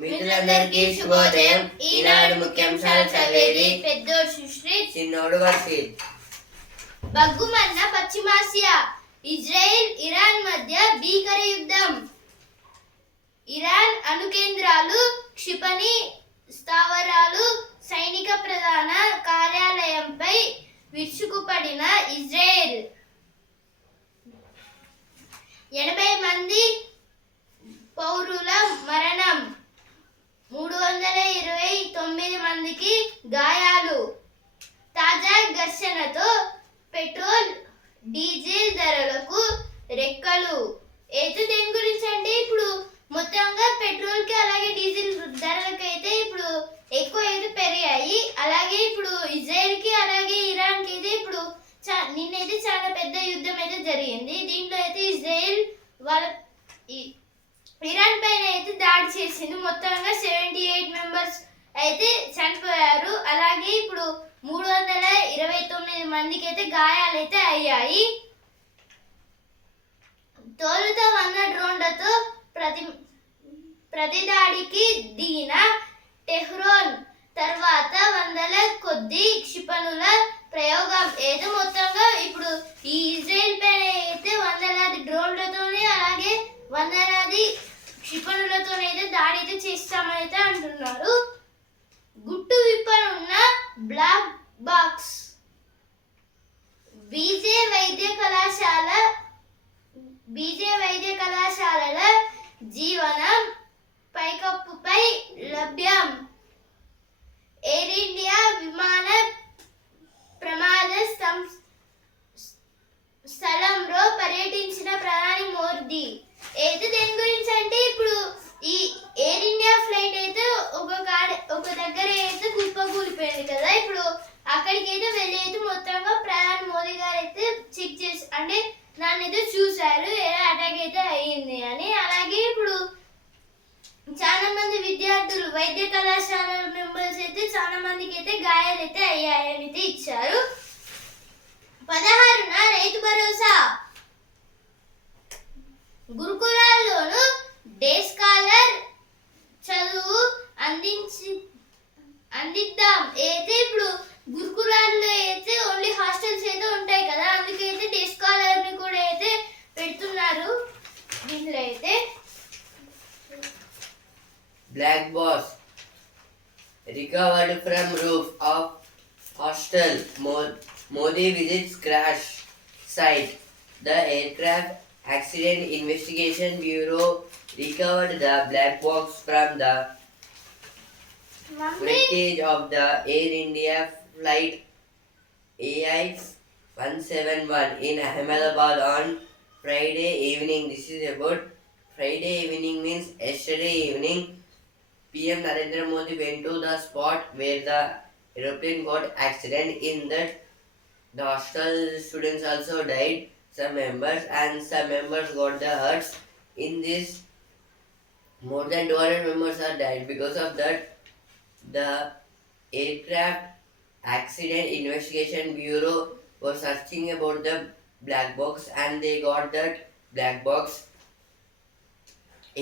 మిత్రులందరికీ శుభోదయం. ఈనాడు ముఖ్యాంశాలు చదివేది పెద్దోడు సుశ్రీత్, చిన్నోడు వర్షిత్. బగ్గుమన్న పశ్చిమాసియా, ఇజ్రాయెల్ ఇరాన్ మధ్య భీకర యుద్ధం. ఇరాన్ అణుకేంద్రాలు, క్షిపణి స్థావరాలు, సైనిక ప్రధాన కార్యాలయంపై విరుచుకుపడిన ఇజ్రాయెల్. 80 మంది పౌరుల మరణం, 329 మందికి గాయాలు. తాజా ఘర్షణతో పెట్రోల్ డీజిల్ ధరలకు రెక్కలు. అయితే దీని గురించి అంటే ఇప్పుడు మొత్తంగా పెట్రోల్ కి అలాగే డీజిల్ ధరలకు అయితే ఇప్పుడు ఎక్కువ అయితే పెరిగాయి. అలాగే ఇప్పుడు ఇజ్రాయెల్ కి అలాగే ఇరాన్ కి అయితే ఇప్పుడు నిన్నైతే చాలా పెద్ద యుద్ధం అయితే జరిగింది. దీంట్లో అయితే ఇజ్రాయెల్ వాళ్ళ ఇరాన్ పైన అయితే దాడి చేసింది. మొత్తంగా 78 మెంబర్స్ అయితే చనిపోయారు. అలాగే ఇప్పుడు 329 మందికి అయితే గాయాలైతే అయ్యాయి. తోలుత వన్న డ్రోన్లతో ప్రతిదాడికి దిగిన టెహ్రాన్ తర్వాత వందల కొద్ది క్షిపణుల ప్రయోగం. ఏదో మొత్తంగా ఇప్పుడు ఈ ఇజ్రాయెల్ పైన అయితే వందలాది డ్రోన్లతోనే అలాగే వందలాది క్షిపణులతోనైతే దాడి అయితే చేస్తామైతే అంటున్నారు. గుట్టు విప్పనున్న బ్లాక్ బాక్స్. బీజే వైద్య కళాశాలల జీవనం పైకప్పుపై లభ్యం. ఎయిర్ ఇండియా విమాన ప్రమాద స్థలంలో పర్యటించిన ప్రధాని మోదీ. అయితే దేని గురించి అంటే ఇప్పుడు ఈ ఎయిర్ ఇండియా ఫ్లైట్ అయితే ఒక దగ్గర అయితే కుప్పకూలిపోయింది కదా. ఇప్పుడు అక్కడికి అయితే వెళ్ళి అయితే మొత్తంగా ప్రధాని మోదీ గారు అయితే చెక్ చేసి అంటే దాన్ని అయితే చూశారు ఎలా అటాక్ అయితే అయ్యింది అని. అలాగే ఇప్పుడు చాలా మంది విద్యార్థులు వైద్య కళాశాల మెంబర్స్ అయితే చాలా మందికి అయితే గాయాలు అయితే అయ్యాయని అయితే ఇచ్చారు. 16న రైతు భరోసా. గురుకులాల్లోనూ డే స్కాలర్ చదువు అందిద్దాం. అయితే ఇప్పుడు గురుకులాల్లో అయితే ఓన్లీ హాస్టల్స్ అయితే ఉంటాయి కదా, అందుకైతే డే స్కాలర్ ని కూడా అయితే పెడుతున్నారు. దీంట్లో అయితే Black box recovered from roof of hostel. Modi visits crash site. The Aircraft Accident Investigation Bureau recovered the black box from the wreckage of the Air India flight AI-171 in Ahmedabad on Friday evening. This is about Friday evening means yesterday evening. PM Narendra Modi went to the spot where the aeroplane got accident. In that, the hostel students also died, some members, and some members got the hurts. In this, more than 200 members are died. Because of that, the Aircraft Accident Investigation Bureau was searching about the black box, and they got that black box.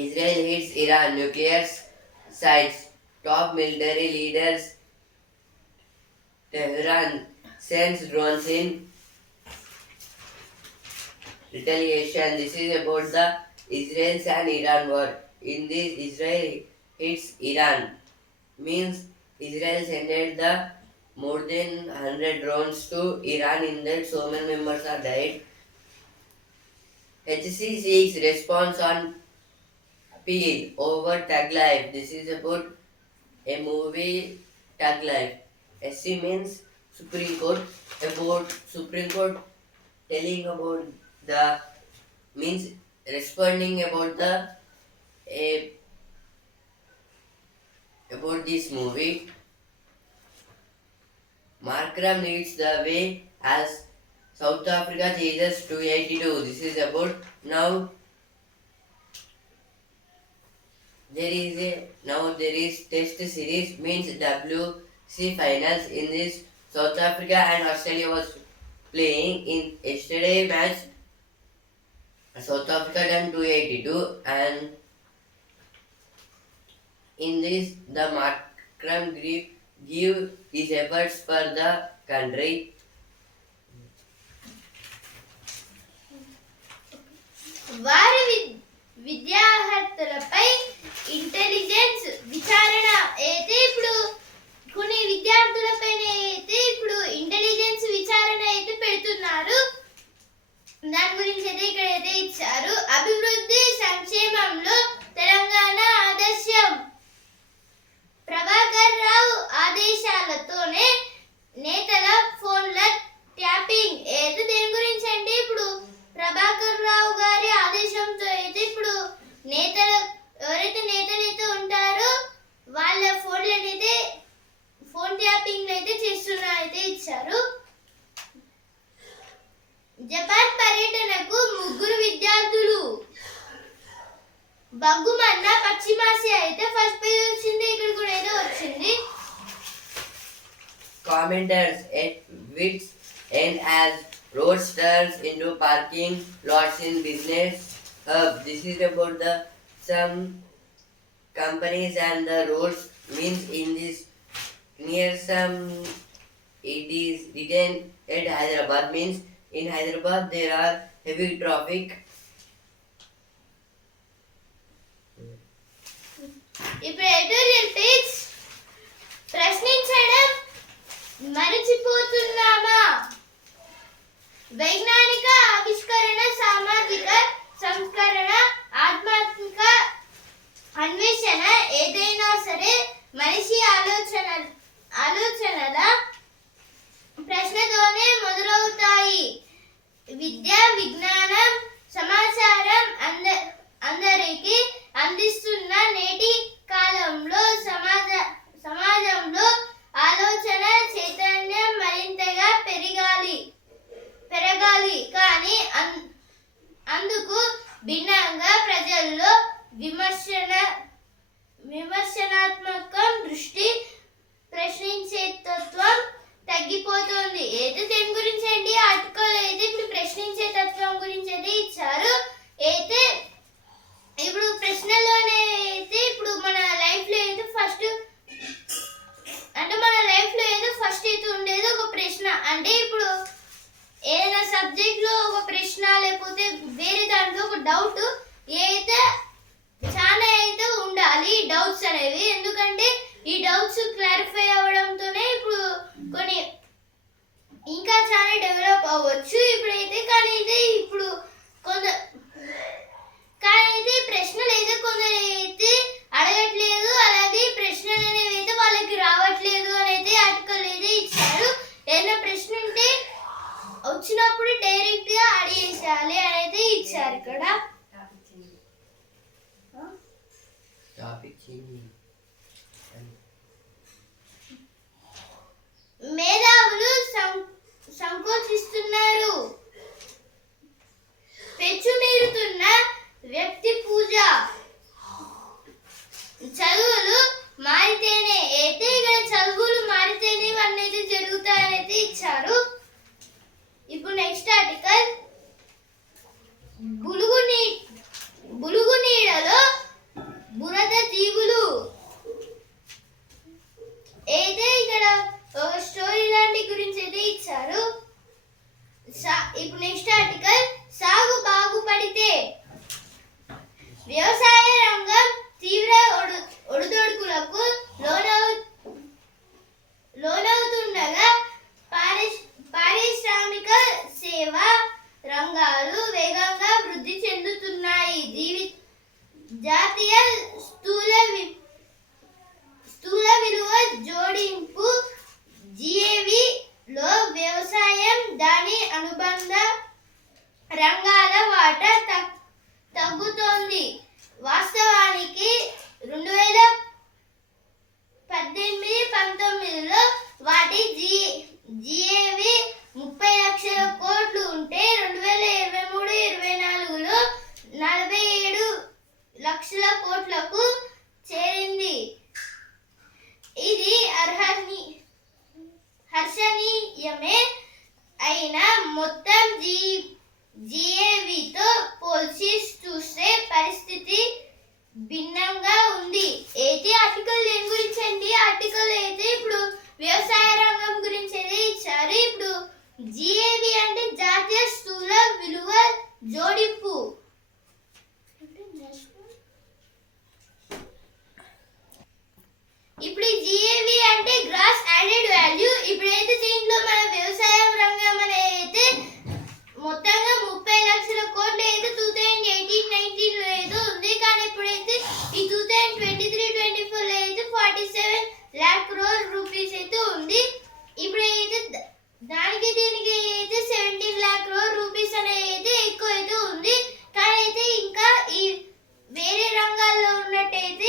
Israel hits Iran nuclear sites. Top military leaders. Tehran sends drones in retaliation. This is about the Israel and Iran war. In this, Israel hits Iran. Means Israel sent the more than 100 drones to Iran. In that, so many members are died. HC seeks response on appeal over Tag Life. This is about a movie Tag Life. SC means Supreme Court. About Supreme Court telling about the means responding about the about this movie. Markram leads the way as South Africa chases 282. This is about now. There is test series means WC finals. In this, South Africa and Australia was playing. In yesterday match, South Africa done 282 and In this, the Markram give his efforts for the country. వారి విద్యార్థులపై intelligence విచారణ అయితే ఇప్పుడు కొన్ని విద్యార్థులపైన అయితే ఇప్పుడు intelligence విచారణ అయితే పెడుతున్నారు. దాని గురించి అయితే ఇక్కడ అయితే ఇచ్చారు. అభివృద్ధి సంక్షేమంలో తెలంగాణ ఆదర్శం. ప్రభాకర్ రావు ఆదేశాలతోనే నేతల ఫోన్ల ట్యాపింగ్ ఏది దేని గురించి అంటే ఇప్పుడు ప్రభాకర్ రావు గారి ఆదేశంతో అయితే ఇప్పుడు నేతలు ఎవరైతే నేతలైతే ఉంటారో వాళ్ళ ఫోన్లనైతే ఫోన్ ట్యాపింగ్ అయితే చేస్తున్నారైతే ఇచ్చారు. జపాన్ పర్యటనకు 3 విద్యార్థులు. బగ్గుమన్న పశ్చిమాసియా అయితే ఫస్ట్ పేజ్ వచ్చింది. ఇక్కడ కూడా ఏదో వచ్చింది. Commenters at wits end as roads turns into parking lots in business hub. This is about the some companies and the roads means in this near some it is written at Hyderabad means in Hyderabad there are heavy traffic. ఇప్పుడు editorial page ప్రశ్నించడం మరచిపోతున్నామా? వైజ్ఞానిక ఆవిష్కరణ, సామాజిక సంస్కరణ, ఆధ్యాత్మిక అన్వేషణ ఏదైనా సరే మనిషి ఆలోచనల ప్రశ్నతోనే మొదలవుతాయి. విద్య, విజ్ఞానం, సమాచారం అందరికీ అందిస్తున్న నేటి కాలంలో సమాజంలో ఆలోచన చైతన్యం మరింతగా పెరగాలి కానీ అందుకు భిన్నంగా ప్రజల్లో విమర్శనాత్మక దృష్టి, ప్రశ్నించే తత్వం తగ్గిపోతుంది. అయితే దేని గురించి అండి ఆర్టికల్ అయితే ఇప్పుడు ప్రశ్నించే తత్వం గురించి అయితే ఇచ్చారు. అయితే ఇప్పుడు ప్రశ్నలోనే అయితే ఇప్పుడు మన లైఫ్ లో అయితే ఫస్ట్ అయితే ఉండేది ఒక ప్రశ్న. అంటే ఇప్పుడు ఏదైనా సబ్జెక్ట్ లో ఒక ప్రశ్న లేకపోతే వేరే దాంట్లో ఒక డౌట్ అయితే చాలా అయితే ఉండాలి డౌట్స్ అనేవి. ఎందుకంటే ఈ డౌట్స్ క్లారిఫై అవ్వడంతోనే ఇప్పుడు కొన్ని ఇంకా చాలా డెవలప్ అవ్వచ్చు. ఇప్పుడైతే కానీ అయితే ఇప్పుడు ప్రశ్నలు అయితే కొందరైతే అడగట్లేదు, అలాగే ప్రశ్నలు అనేవి అయితే వాళ్ళకి రావట్లేదు అని అయితే ఆర్టికల్ అయితే ఇచ్చారు. ఏదైనా ప్రశ్న ఉంటే వచ్చినప్పుడు డైరెక్ట్ గా అడిగేసేయాలి అని అయితే ఇచ్చారు ఇక్కడ. మేధావులు సంకోచిస్తున్నారు. పెచ్చుమీరుతున్న వ్యక్తి పూజ. చదువులు మారితేనే అయితే ఇక్కడ చదువులు మారితేనే ఇవన్నీ అయితే జరుగుతాయని అయితే ఇచ్చారు. ఇప్పుడు నెక్స్ట్ ఆర్టికల్ బులుగు నీడలో బురద జీవులు. ఆర్టికల్ అయితే ఇప్పుడు వ్యవసాయ రంగం గురించి అయితే ఇచ్చారు. ఇప్పుడు జిఏవి అంటే జాతీయ స్థూల విలువ జోడింపు. ఇప్పుడు జిఏవి అంటే గ్రాస్ యాడెడ్ వాల్యూ. ఇప్పుడైతే దీంట్లో మన వ్యవసాయ రంగం అనేది మొత్తంగా 30 లక్షల కోట్లు అయితే 2018-19 లో అయితే ఉంది. కానీ ఇప్పుడైతే ఈ 2023-24 లో అయితే 47 lakh crore రూపీస్ అయితే ఉంది. ఇప్పుడైతే దానికి దీనికి అయితే 17 lakh crore రూపీస్ అనేది అయితే ఎక్కువ అయితే ఉంది. కానీ అయితే ఇంకా ఈ వేరే రంగాల్లో ఉన్నట్టయితే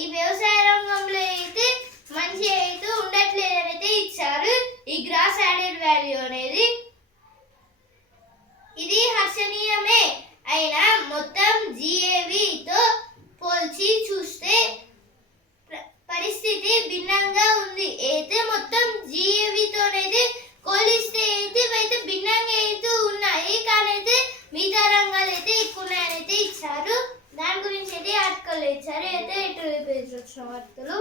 ఈ వ్యవసాయ రంగంలో అయితే మంచి అయితే ఉండట్లేదని అయితే ఇచ్చారు ఈ గ్రాస్ యాడెడ్ వాల్యూ అనేది. ఇది హర్షణీయమే అయినా మొత్తం జిఏవితో పోల్చి చూస్తే పరిస్థితి భిన్నంగా ఉంది. అయితే మొత్తం జిఏవితోనైతే పోలిస్తే అయితే భిన్నంగా అయితే ఉన్నాయి. కానీ అయితే మిగతా రంగాలు అయితే ఎక్కువ ఉన్నాయని అయితే ఇచ్చారు. దాని గురించి అయితే ఆర్టికల్ ఇచ్చారు. అయితే ఇటు పేజ్ వచ్చిన వార్తలు.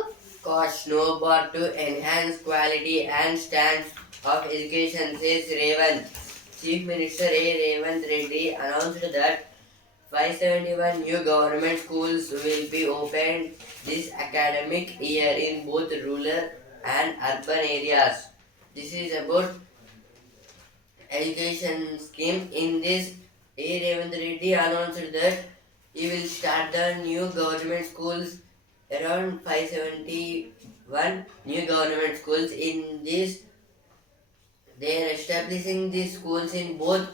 Cost snowball to enhance quality and standards of education, says Revant. Chief Minister A. Revant Reddy announced that 571 new government schools will be opened this academic year in both rural and urban areas. This is about education scheme. In this, A. Revant Reddy announced that he will start the new government schools, around 571 new government schools. In this, they are establishing these schools in both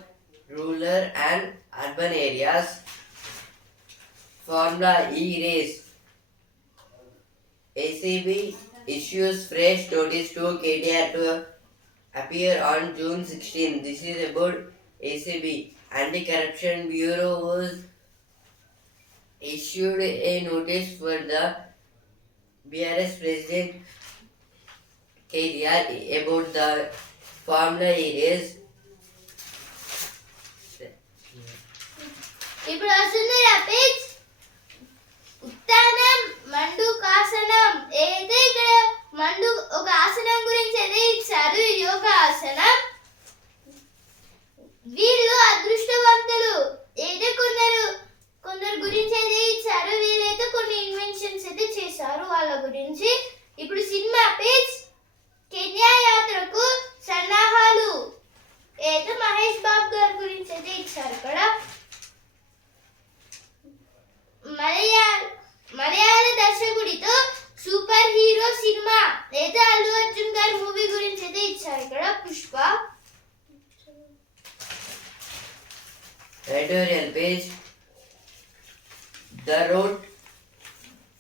rural and urban areas. Formula E race. ACB issues fresh notice to KTR to appear on June 16. This is about ACB. Anti-Corruption Bureau was issued a notice for the BRS President KTR about the formula E race. ఇప్పుడు వస్తుంది page. Uttanam మండుకాసనం. అయితే ఇక్కడ మండు ఒక ఆసనం గురించి అయితే ఇచ్చారు. ఇది ఒక ఆసనం. వీళ్ళు అదృష్టవంతులు. అయితే కొందరు గురించి అయితే ఇచ్చారు. వీళ్ళైతే కొన్ని ఇన్వెన్షన్స్ అయితే చేశారు వాళ్ళ గురించి. ఇప్పుడు సినిమా పేజ్. కెన్యా యాత్రకు సన్నాహాలు. అయితే మహేష్ బాబు గారి గురించి అయితే ఇచ్చారు ఇక్కడ. మలయాళ దర్శకుడితో సూపర్ హీరో సినిమా. అయితే అల్లు అర్జున్ గారి మూవీ గురించి అయితే ఇచ్చారు ఇక్కడ. Pushpa. Editorial page. The road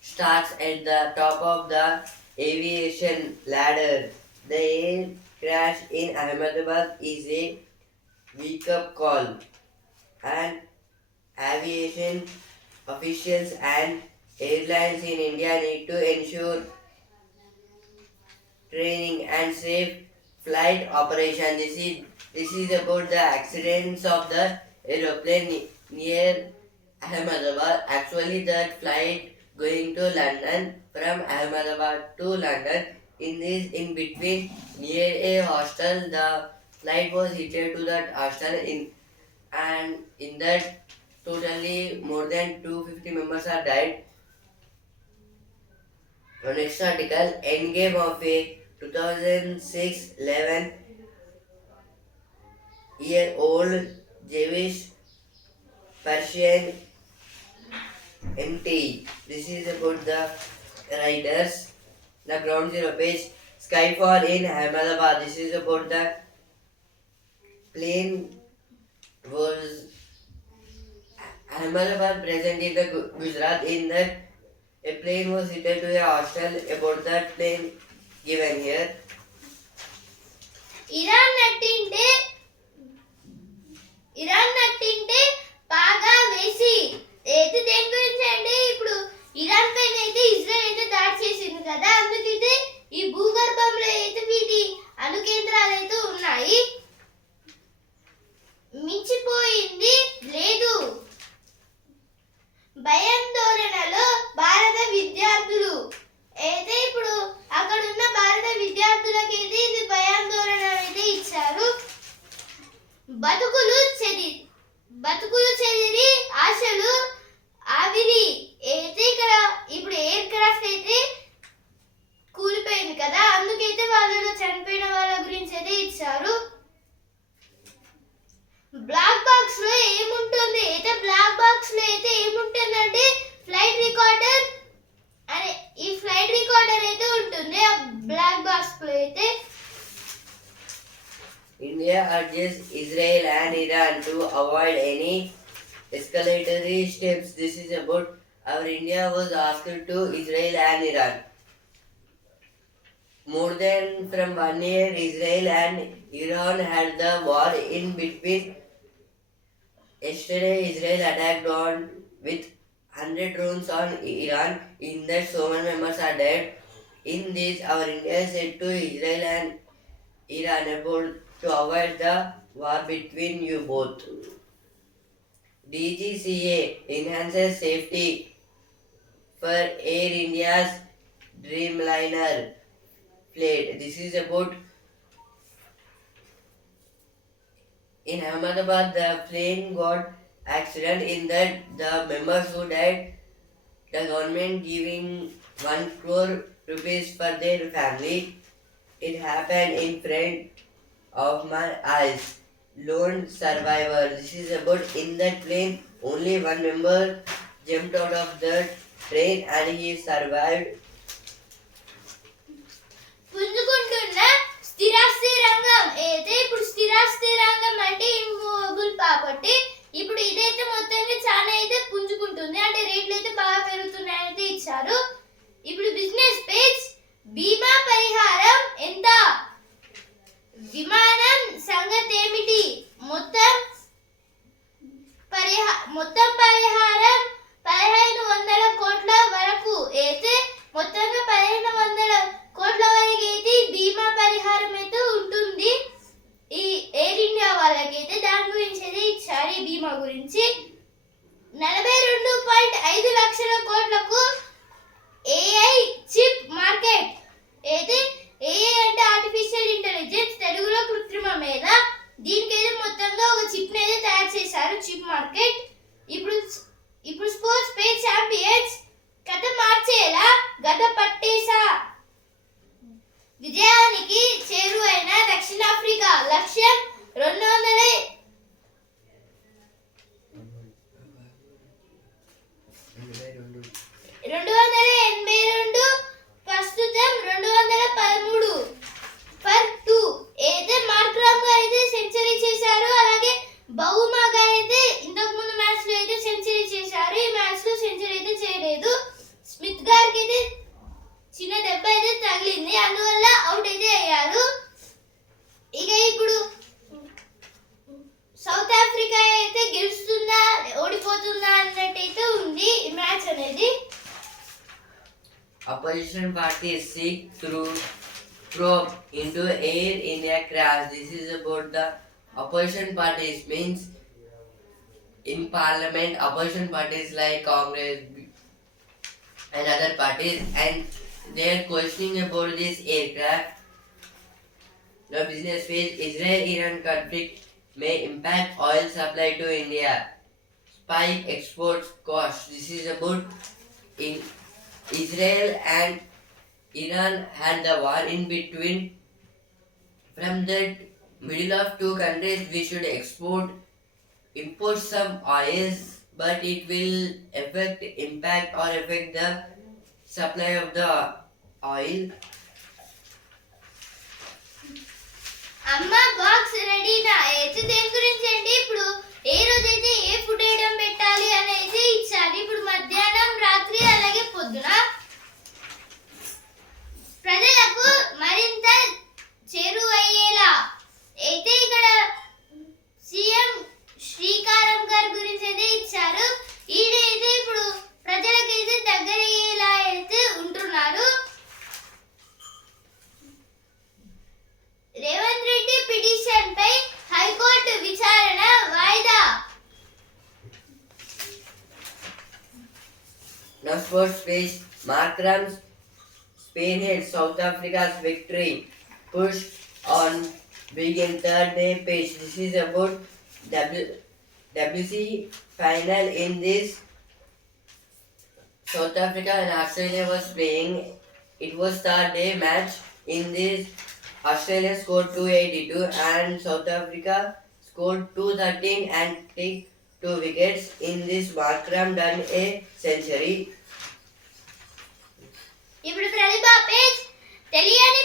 starts at the top of the aviation ladder. The air crash in Ahmedabad is a wake-up call, and aviation officials and airlines in India need to ensure training and safe flight operation. This is about the accidents of the aeroplane near Ahmedabad. Actually, that flight going to London, from Ahmedabad to London, in between near a hostel, the flight was hit to that hostel and in that totally more than 250 members are died. The next article, endgame of a 2006 11-year-old Jewish Persian MT. This is about the riders. The ground zero page. Skyfall in Ahmedabad. This is about the plane was Ahmedabad present in the Gujarat. In that a plane was hit to a hostel. About that plane given here. ఇరాన్ నట్టింటే బాగా వేసి. అయితే దేని గురించి అంటే ఇప్పుడు Iran పైన అయితే ఇజ్రాయెల్ అయితే దాడి చేసింది కదా. అందుకైతే ఈ భూగర్భంలో అయితే వీటి అణుకేంద్రాలు అయితే ఉన్నాయి. మించిపోయింది లేదు. భయాందోళనలో భారత విద్యార్థులు. అయితే ఇప్పుడు ఆ బ్లాక్ బాక్స్ లో అయితే India urges Israel and Iran to avoid any escalatory steps. This is about our India was asked to Israel and Iran. More than from 1 year, Israel and Iran had the war in between. Yesterday, Israel attacked on with 100 drones on Iran. In that, so many members are dead. In this, our India said to Israel and Iran about to avoid the war between you both. DGCA enhances safety for Air India's Dreamliner flight. This is about in Ahmedabad, the plane got accident. In that, the members who died, the government giving 1 crore rupees for their family. It happened in front of my eyes. Lone survivor. This is about in that plane, only one member jumped out of the train and he survived. పుంజుకుంటున్న స్థిరాస్తి రంగం అయితే ఇప్పుడు స్థిరాస్తి రంగం అంటే immovable property. ఇప్పుడు ఇదైతే మొత్తంగా చాలా అయితే పుంజుకుంటుంది, అంటే రేట్లు అయితే బాగా పెరుగుతున్నాయని అయితే ఇచ్చారు. ఇప్పుడు బిజినెస్ పేజ్ బీమా పరిహారం ఎంత, విమానం సంగతి ఏమిటి, మొత్తం పరిహారం 1500 కోట్ల వరకు అయితే మొత్తంగా 1500 కోట్ల వరకు అయితే బీమా పరిహారం అయితే ఉంటుంది ఈ ఎయిర్ ఇండియా వాళ్ళకైతే. దాని గురించి అయితే ఇచ్చారు ఈ బీమా గురించి. 42.5 లక్షల కోట్లకు ఏఐ చిప్ మార్కెట్ అయితే. ఏఐ అంటే ఆర్టిఫిషియల్ ఇంటెలిజెన్స్, తెలుగులో కృత్రిమ మేధ. దీనికైతే మొత్తంగా ఒక చిప్ అయితే తయారు చేశారు, చిప్ మార్కెట్. ఇప్పుడు స్పోర్ట్స్ పేజ్ ఛాంపియన్స్ కథ మార్చేలా గత పట్టేసా. విజయానికి చేరువైన దక్షిణాఫ్రికా, లక్ష్యం 282, ప్రస్తుతం 213 ఫర్ 2 అయితే మార్క్రమ్ గారు అయితే సెంచరీ చేశారు. అలాగే బౌమా గారు అయితే ఇంతకు ముందు మ్యాచ్ లో అయితే సెంచరీ చేశారు, ఈ మ్యాచ్ లో సెంచరీ అయితే చేయలేదు. స్మిత్ గారికి అయితే చిన్న దెబ్బ అయితే తగిలింది, అందువల్ల అవుట్ అయితే అయ్యారు. ఇక ఇప్పుడు సౌత్ ఆఫ్రికా అయితే గెలుస్తుందా ఓడిపోతుందా అన్నట్టయితే ఉంది ఈ మ్యాచ్ అనేది. Opposition parties seek through probe into Air India crash. This is about the opposition parties, means in parliament, opposition parties like Congress and other parties, and they are questioning about this aircraft. The business phase, Israel-Iran conflict may impact oil supply to India. Spike exports cost. This is about in Israel and Iran had the war in between. From the middle of two countries, we should import some oils, but it will impact or affect the supply of the oil. అమ్మ box రెడీనా అయితే దేని గురించి అంటే ఇప్పుడు ఏ రోజైతే ఏ food item పెట్టాలి అనేది ఇచ్చారు. ఇప్పుడు మధ్యాహ్నం, రాత్రి, అలాగే పొద్దున ప్రజలకు మరింత చేరువయ్యేలా అయితే ఇక్కడ సీఎం శ్రీకారం గారి గురించి అయితే ఇచ్చారు. ఈడైతే ఇప్పుడు ప్రజలకైతే దగ్గరయ్యేలా అయితే ఉంటున్నారు. రేవంత్ రెడ్డి పిటిషన్ పై హైకోర్టు విచారణ వాయిదా. Now sports page, Markram's spearhead South Africa's victory push on begin third day page. This is about WC final in this. South Africa and Australia was playing. It was third day match. In this, Australia scored 282 and South Africa scored 213 and took 2 wickets. In this, Markram done a century. ఇప్పుడు ప్రతిభ page తెలియని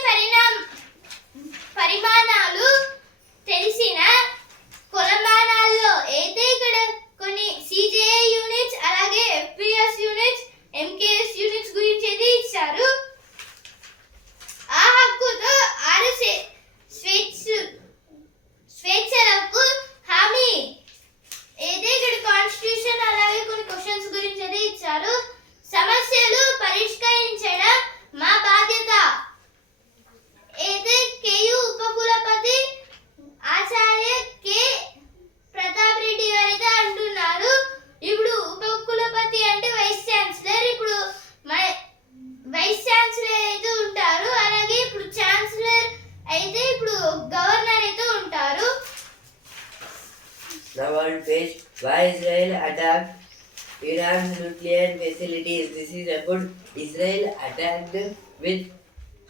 The world page. Why Israel attacked Iran's nuclear facilities? This is about Israel attacked with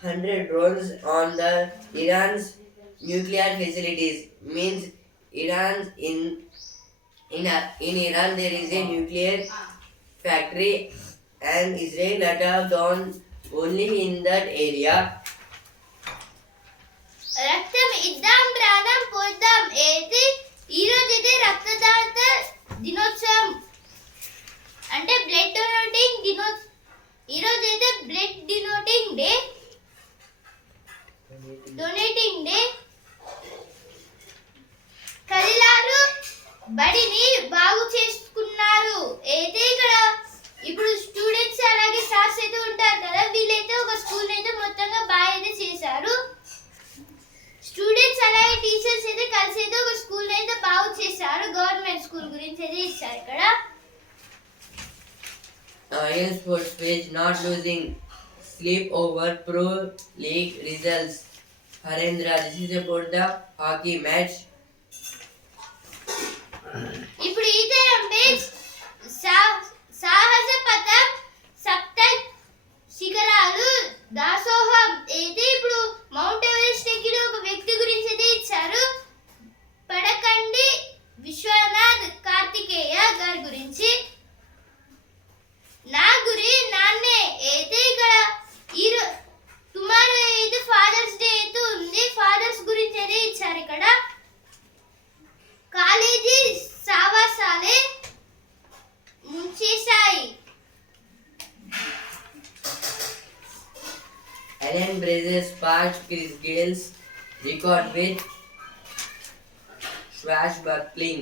100 drones on the Iran's nuclear facilities. Means Iran's in Iran there is a nuclear factory and Israel attacked on only in that area. రక్తం ఇద్దాం ప్రాణం పోద్దాం ఏది ఈరోజు అయితే రక్తదాత దినోత్సవం అంటే blood donating ఈరోజు అయితే బ్లడ్ డొనేటింగ్ డే కదిలారు బడిని బాగు చేసుకున్నారు అయితే ఇక్కడ ఇప్పుడు స్టూడెంట్స్ అలాగే స్టాఫ్స్ అయితే ఉంటారు కదా వీళ్ళైతే ఒక స్కూల్ అయితే మొత్తంగా బాగా అయితే చేశారు స్టూడెంట్స్ అలాగే టీచర్స్ అయితే కలిసి అయితే ఒక స్కూల్ అయితే బాగు చేశారు గవర్నమెంట్ స్కూల్ గురించి అయితే ఇచ్చారు ఇక్కడ Iron Sports page. Not losing sleep over Pro League results. Harendra, this is about the hockey match. ఇప్పుడు ఈ తరం పేజ్ సాహస పథం సప్త శిఖరాలు దాసోహం అయితే ఇప్పుడు మౌంట్ ఎవరెస్ట్ ఎక్కిన ఒక వ్యక్తి గురించి అయితే ఇచ్చారు పడకండి విశ్వనాథ్ కార్తికేయ గారి గురించి నా గురి నాన్నే అయితే ఇక్కడ టుమారో అయితే ఫాదర్స్ డే అయితే ఉంది ఫాదర్స్ గురించి అయితే ఇచ్చారు ఇక్కడ college సావాసాలే ముంచేశాయి Allen Brazil sparked Chris Gale's record with swashbuckling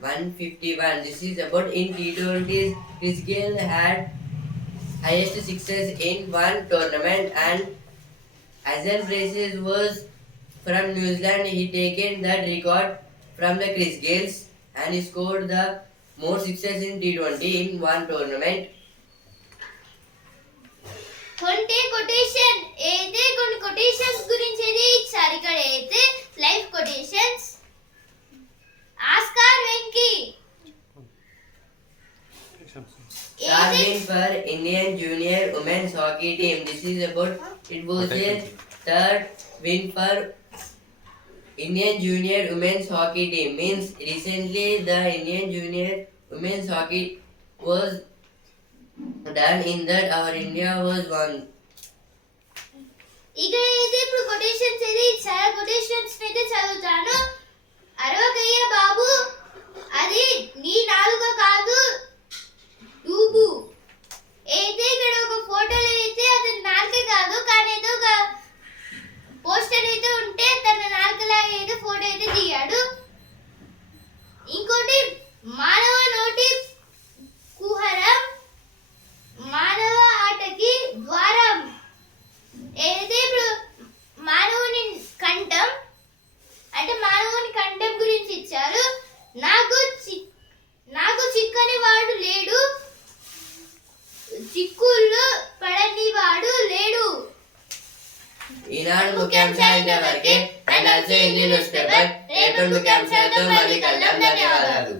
151. This is about in T20s. Chris Gale had highest sixes in one tournament and Allen Brazil was from New Zealand. He taken that record from the Chris Gales and he scored the more sixes in T20 in one tournament. Quotation అయితే కొన్ని quotations గురించి అయితే ఇచ్చారు ఇక్కడ అయితే life quotations Oscar Venky Star win for Indian junior women's hockey team. This is about it was a third win for Indian junior women's hockey team. Means recently the Indian junior women's hockey was done in that our India was won. ఇక్కడ అయితే ఇప్పుడు quotations అయితే ఇచ్చారు quotations అయితే చదువుతాను అరవకయ్య బాబు అది నీ నాలుక కాదు డూబు అయితే ఇక్కడ ఒక ఫోటోలో అయితే అతని నాలుక కాదు కానీ అయితే ఒక పోస్టర్ అయితే ఉంటే తన నాలుకలాగా అయితే ఫోటో అయితే దిగాడు ఇంకోటి మానవ నోటి కుహరం మానవ ఆటకి ద్వారం ఏదైతే ఇప్పుడు మానవుని కంఠం అంటే మానవుని కంఠం గురించి ఇచ్చారు నాకు చిక్కని వాడు లేడు చిక్కుల్లో పడని వాడు లేడు ఈనాడు ముఖ్యాంశాలు ఇంతవరకే and also Indian news paper రేపటి ముఖ్యాంశాలతో మళ్ళీ కలుద్దాం ధన్యవాదాలు